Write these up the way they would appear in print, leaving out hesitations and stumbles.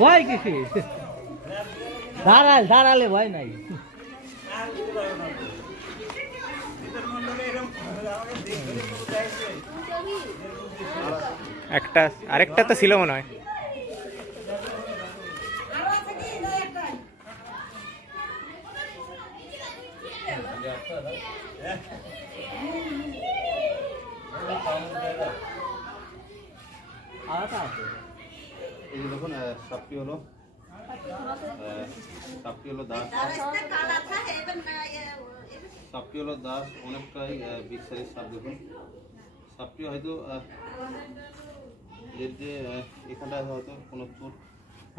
ভয় কিসে? দাঁড়ালে ভয় নাই। আরেকটা তো ছিল মনে হয়। এই দেখুন সাপটি হলো দাস। সাপটি হলো দাস, অনেকটাই বিগ সাইজ সাপ। দেখুন সাপটি হয়তো এর যে এখানটায় হয়তো কোনো চোট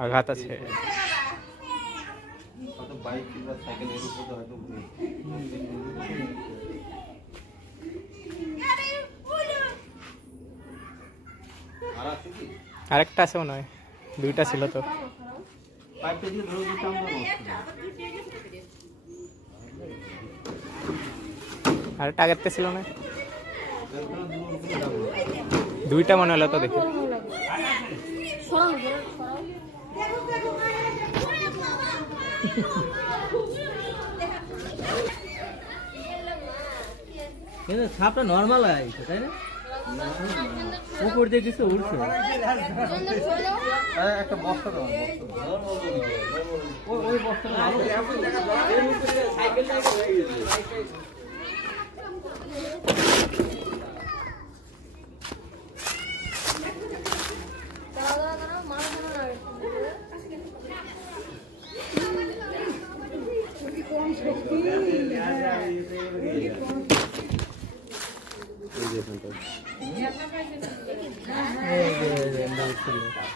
আঘাত আছে, হয়তো বাইক কিংবা সাইকেল এর উপরে হয়তো। আর আছে কি? আরেকটা আছে মনে হয়, দুইটা ছিল তো। আরেকটা আগেরটা ছিল না, দুইটা মনে হলো তো দেখি। কিন্তু সাপটা নর্মাল আছে তাই না? উপর দিয়ে কিছু উঠছে। একটা বস্তা দাও, ওই বস্তাটা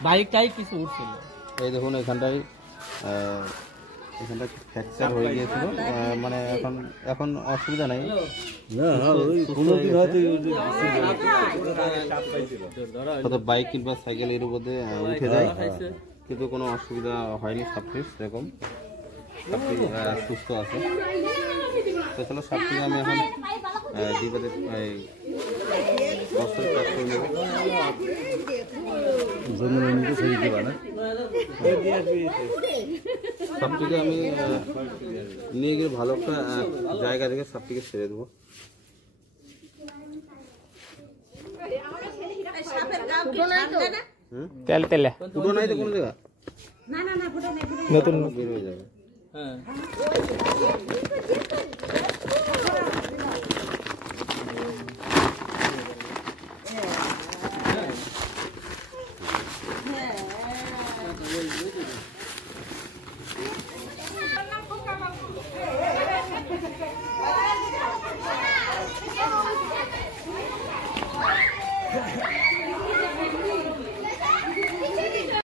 বাইকটাই কিছু উঠছিল। এই দেখুন এখানটায় ফ্র্যাকচার হয়ে গিয়েছিল, মানে এখন অসুবিধা নেই। হয়তো বাইক কিংবা সাইকেল এর উপরে উঠে যায়, কিন্তু কোনো অসুবিধা হয়নি। সাপটি সেরকম সাপটি সুস্থ আছে। তো চলো সাপটিকে আমি এখন ডিবাতে বস্তায় প্যাক করে নেব। সাপটিকে আমি নিয়ে গিয়ে ভালো একটা জায়গা থেকে সাপটিকে ছেড়ে দেবো। তেলে ফুটো নাই তো কোনো জায়গা, নতুন বের হয়ে যাবে।